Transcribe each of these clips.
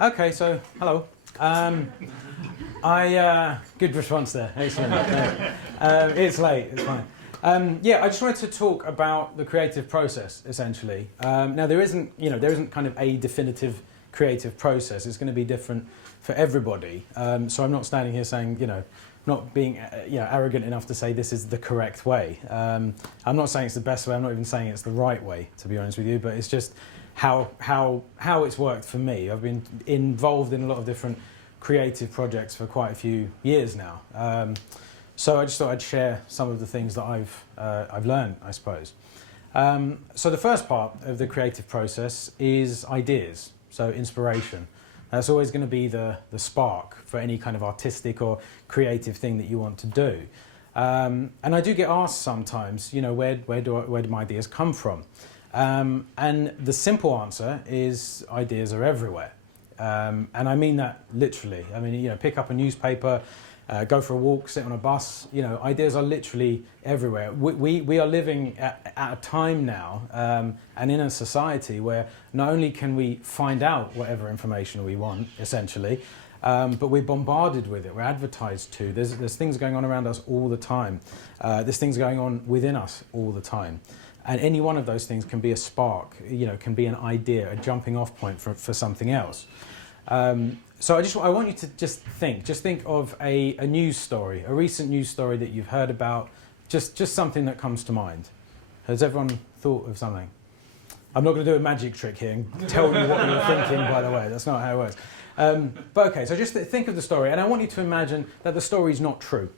Okay, so hello. Good response there. Excellent. It's late. It's fine. I just wanted to talk about the creative process, essentially. Now, there isn't kind of a definitive creative process. It's going to be different for everybody. So I'm not standing here saying, not being arrogant enough to say this is the correct way. I'm not saying it's the best way. I'm not even saying it's the right way, to be honest with you. But it's just how it's worked for me. I've been involved in a lot of different creative projects for quite a few years now. So I just thought I'd share some of the things that I've learned, I suppose. So the first part of the creative process is ideas, so inspiration. That's always going to be the spark for any kind of artistic or creative thing that you want to do. And I do get asked sometimes, where do my ideas come from? And the simple answer is ideas are everywhere. And I mean that literally. I mean, pick up a newspaper, go for a walk, sit on a bus. Ideas are literally everywhere. We are living at a time now and in a society where not only can we find out whatever information we want, essentially, but we're bombarded with it. We're advertised to. There's things going on around us all the time. There's things going on within us all the time. And any one of those things can be a spark, can be an idea, a jumping off point for something else. So I want you to just think of a news story, a recent news story that you've heard about, just something that comes to mind. Has everyone thought of something? I'm not going to do a magic trick here and tell you what you're thinking, by the way. That's not how it works. But okay, so just think of the story, and I want you to imagine that the story is not true.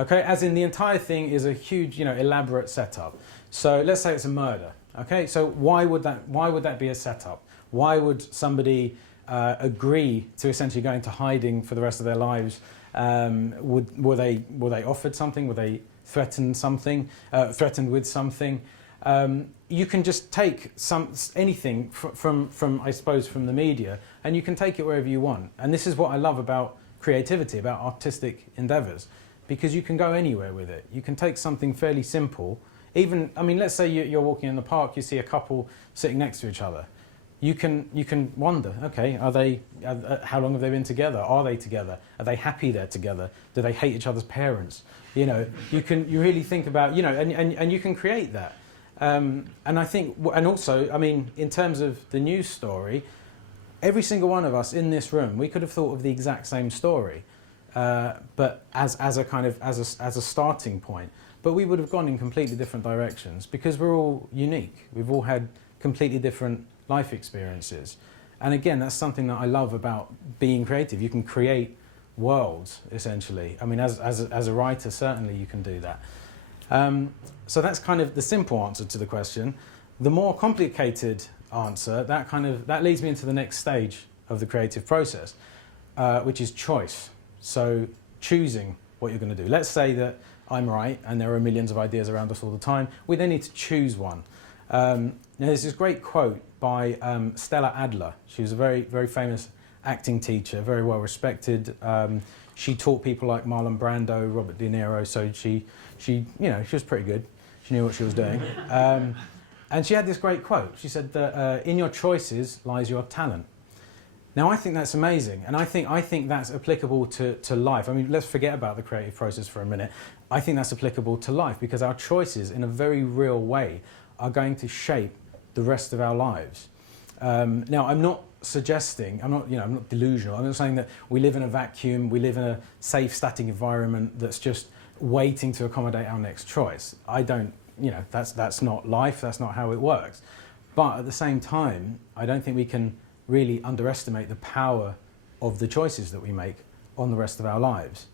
Okay, as in the entire thing is a huge, elaborate setup. So let's say it's a murder. Okay, so why would that be a setup? Why would somebody agree to essentially go into hiding for the rest of their lives? Were they offered something? Were they threatened with something? You can just take anything from I suppose from the media, and you can take it wherever you want. And this is what I love about creativity, about artistic endeavours, because you can go anywhere with it. You can take something fairly simple. Let's say you're walking in the park, you see a couple sitting next to each other. You can wonder, okay, how long have they been together? Are they together? Are they happy they're together? Do they hate each other's parents? You really think about, and you can create that. And I think, and also, in terms of the news story, every single one of us in this room, we could have thought of the exact same story, but as a starting point. But we would have gone in completely different directions because we're all unique. We've all had completely different life experiences. And again, that's something that I love about being creative. You can create worlds, essentially. As a writer, certainly you can do that. So that's kind of the simple answer to the question. The more complicated answer, that leads me into the next stage of the creative process, which is choice. So choosing what you're going to do. Let's say that I'm right and there are millions of ideas around us all the time. We then need to choose one. Now there's this great quote by Stella Adler. She was a very, very famous acting teacher, very well respected. She taught people like Marlon Brando, Robert De Niro, so she was pretty good. She knew what she was doing. And she had this great quote. She said that in your choices lies your talent. Now I think that's amazing, and I think that's applicable to life. Let's forget about the creative process for a minute. I think that's applicable to life because our choices, in a very real way, are going to shape the rest of our lives. Now, I'm not suggesting, I'm not delusional. I'm not saying that we live in a vacuum, we live in a safe, static environment that's just waiting to accommodate our next choice. I don't, that's not life. That's not how it works. But at the same time, I don't think we can really underestimate the power of the choices that we make on the rest of our lives.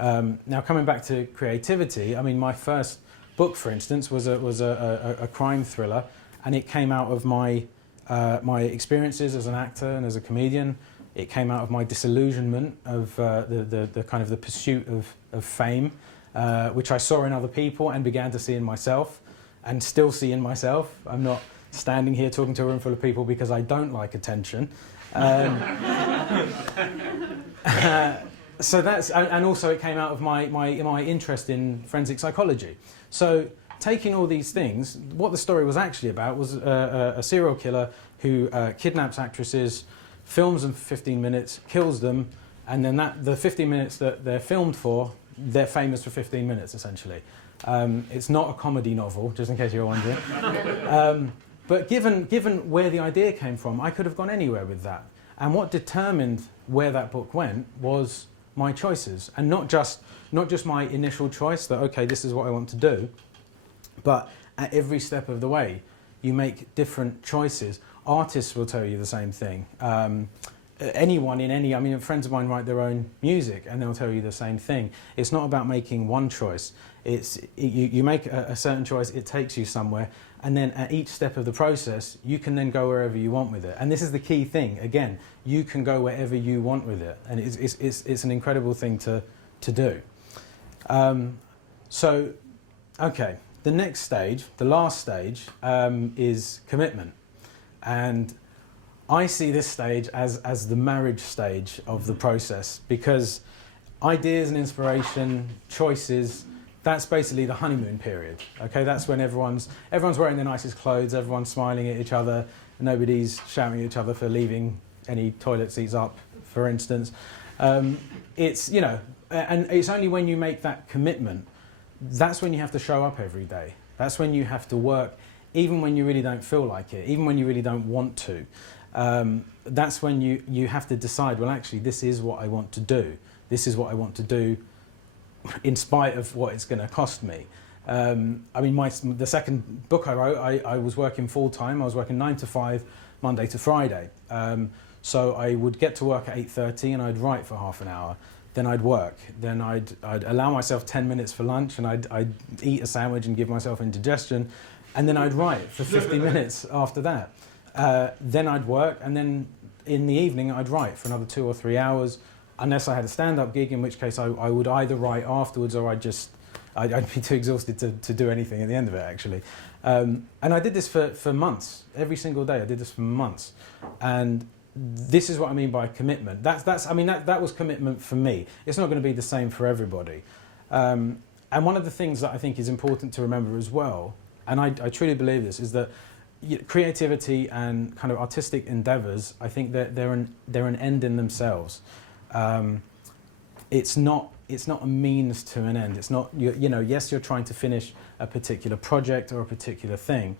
Now, coming back to creativity, my first book, for instance, was a crime thriller, and it came out of my experiences as an actor and as a comedian. It came out of my disillusionment of the pursuit of fame, which I saw in other people and began to see in myself, and still see in myself. I'm not standing here talking to a room full of people because I don't like attention. So that's, and also it came out of my interest in forensic psychology. So taking all these things, what the story was actually about was a serial killer who kidnaps actresses, films them for 15 minutes, kills them, and then the 15 minutes that they're filmed for, they're famous for 15 minutes, essentially. It's not a comedy novel, just in case you're wondering. But given where the idea came from, I could have gone anywhere with that. And what determined where that book went was my choices, and not just my initial choice that, okay, this is what I want to do, but at every step of the way, you make different choices. Artists will tell you the same thing. Anyone in any, I mean, friends of mine write their own music and they'll tell you the same thing. It's not about making one choice. You make a certain choice, it takes you somewhere, and then at each step of the process, you can then go wherever you want with it. And this is the key thing, again, you can go wherever you want with it. And it's an incredible thing to do. So, okay, the next stage, the last stage, is commitment. And I see this stage as the marriage stage of the process, because ideas and inspiration, choices, that's basically the honeymoon period. Okay, that's when everyone's wearing the nicest clothes, everyone's smiling at each other, nobody's shouting at each other for leaving any toilet seats up, for instance. It's, you know, and it's only when you make that commitment, that's when you have to show up every day. That's when you have to work, even when you really don't feel like it, even when you really don't want to. That's when you have to decide, well, actually, this is what I want to do. This is what I want to do in spite of what it's going to cost me. I mean, the second book I wrote, I was working full-time. I was working 9 to 5, Monday to Friday. So I would get to work at 8:30 and I'd write for half an hour. Then I'd work. Then I'd allow myself 10 minutes for lunch, and I'd eat a sandwich and give myself indigestion. And then I'd write for 50 minutes after that. Then I'd work, and then in the evening I'd write for another 2 or 3 hours, unless I had a stand-up gig, in which case I would either write afterwards or I'd be too exhausted to do anything at the end of it, actually. And I did this for months, every single day. I did this for months. And this is what I mean by commitment. That was commitment for me. It's not going to be the same for everybody. And one of the things that I think is important to remember as well, and I truly believe this, is that creativity and kind of artistic endeavors, I think that they're an end in themselves. It's not a means to an end. It's not, yes, you're trying to finish a particular project or a particular thing,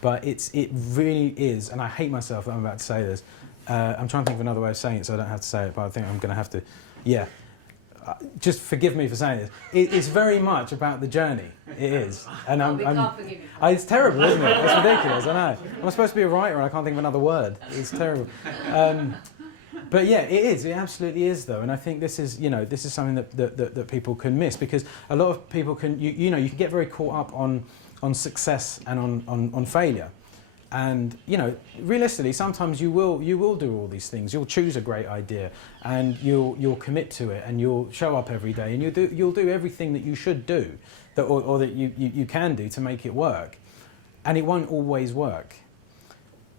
but it really is, and I hate myself that I'm about to say this. I'm trying to think of another way of saying it so I don't have to say it, but I think I'm going to have to. Yeah. Just forgive me for saying this. It's very much about the journey. It is. And we can't forgive you. It's terrible, isn't it? It's ridiculous, I know. I'm supposed to be a writer and I can't think of another word. It's terrible. But yeah, it is. It absolutely is, though. And I think this is something that people can miss, because a lot of people can, you can get very caught up on success and on failure. And realistically, sometimes you will do all these things. You'll choose a great idea, and you'll commit to it, and you'll show up every day, and you'll do everything that you should do, or that you can do to make it work, and it won't always work.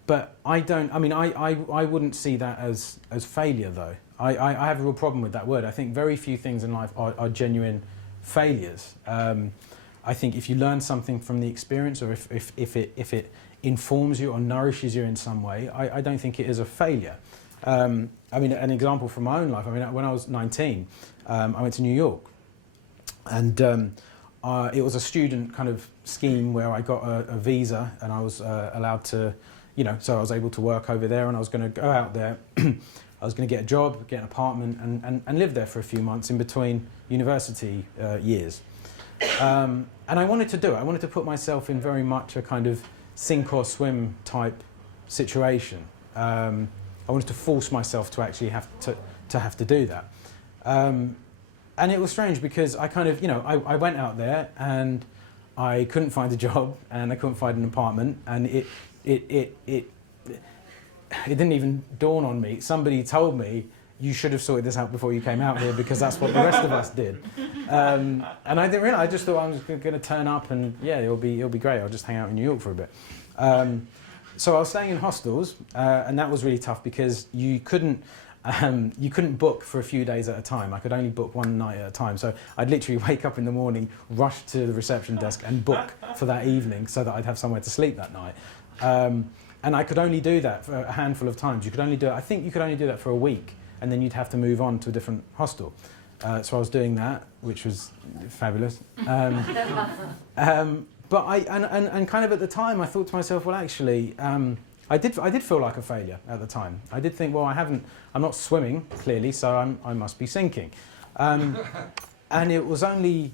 But I wouldn't see that as failure, though. I have a real problem with that word. I think very few things in life are genuine failures. I think if you learn something from the experience, or if it informs you or nourishes you in some way, I don't think it is a failure. An example from my own life, when I was 19, I went to New York, and it was a student kind of scheme where I got a visa, and I was allowed to, so I was able to work over there, and I was going to go out there. I was going to get a job, get an apartment, and live there for a few months in between university years. And I wanted to do it. I wanted to put myself in very much a kind of sink or swim type situation. I wanted to force myself to actually have to do that. And it was strange, because I kind of, I went out there and I couldn't find a job and I couldn't find an apartment, and it didn't even dawn on me. Somebody told me, you should have sorted this out before you came out here, because that's what the rest of us did. And I didn't realize. I just thought I was going to turn up and it'll be great. I'll just hang out in New York for a bit. So I was staying in hostels, and that was really tough, because you couldn't book for a few days at a time. I could only book one night at a time. So I'd literally wake up in the morning, rush to the reception desk and book for that evening, so that I'd have somewhere to sleep that night. And I could only do that for a handful of times. You could only do it, I think you could only do that for a week, and then you'd have to move on to a different hostel. So I was doing that, which was fabulous. But and kind of at the time, I thought to myself, well, actually, I did feel like a failure at the time. I did think, well, I'm not swimming clearly, so I must be sinking. And it was only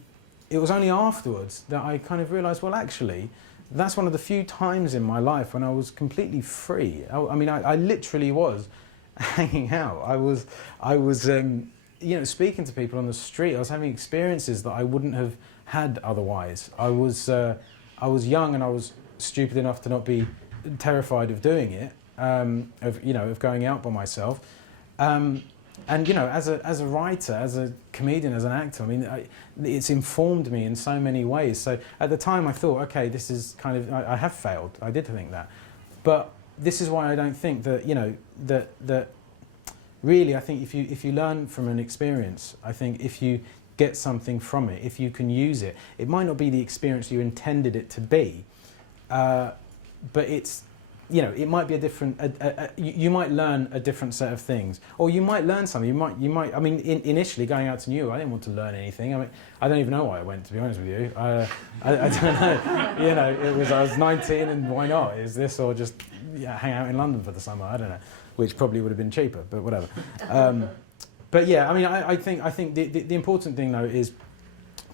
afterwards that I kind of realised, well, actually, that's one of the few times in my life when I was completely free. I mean, I literally was hanging out. I was speaking to people on the street. I was having experiences that I wouldn't have had otherwise. I was young and I was stupid enough to not be terrified of doing it, of going out by myself. And as a writer, as a comedian, as an actor, I mean, it's informed me in so many ways. So at the time I thought, okay, this is kind of, I have failed. I did think that. But this is why I don't think that, that really, I think if you learn from an experience, I think if you get something from it, if you can use it, it might not be the experience you intended it to be, but it's, it might be a different, you might learn a different set of things, or you might learn something. You might. I mean, initially going out to New York, I didn't want to learn anything. I mean, I don't even know why I went, to be honest with you. I don't know. I was 19, and why not? Is this or just hang out in London for the summer? I don't know, which probably would have been cheaper, but whatever. But yeah, I mean, I think the important thing though is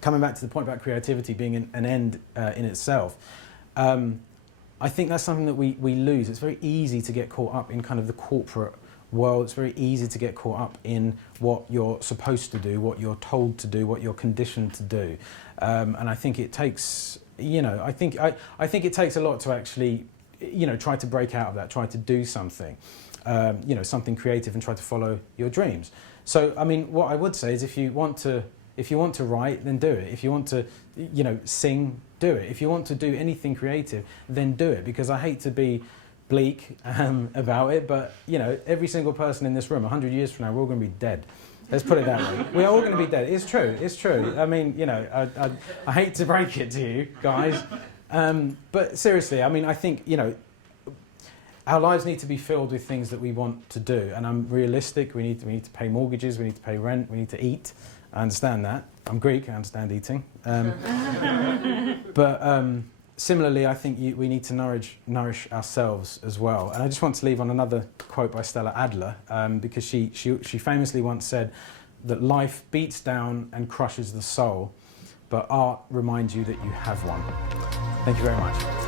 coming back to the point about creativity being an end in itself. I think that's something that we lose. It's very easy to get caught up in kind of the corporate world. It's very easy to get caught up in what you're supposed to do, what you're told to do, what you're conditioned to do. And I think it takes, I think it takes a lot to actually, try to break out of that, try to do something, something creative, and try to follow your dreams. So, I mean, what I would say is if you want to write, then do it. If you want to, sing, do it. If you want to do anything creative, then do it. Because I hate to be bleak about it, but every single person in this room, 100 years from now, we're all going to be dead. Let's put it that way. We're all going to be dead. It's true. It's true. I mean, I hate to break it to you guys, but seriously, I mean, I think our lives need to be filled with things that we want to do, and I'm realistic. We need to pay mortgages. We need to pay rent. We need to eat. I understand that. I'm Greek. I understand eating. But similarly, I think we need to nourish ourselves as well. And I just want to leave on another quote by Stella Adler, because she famously once said that life beats down and crushes the soul, but art reminds you that you have one. Thank you very much.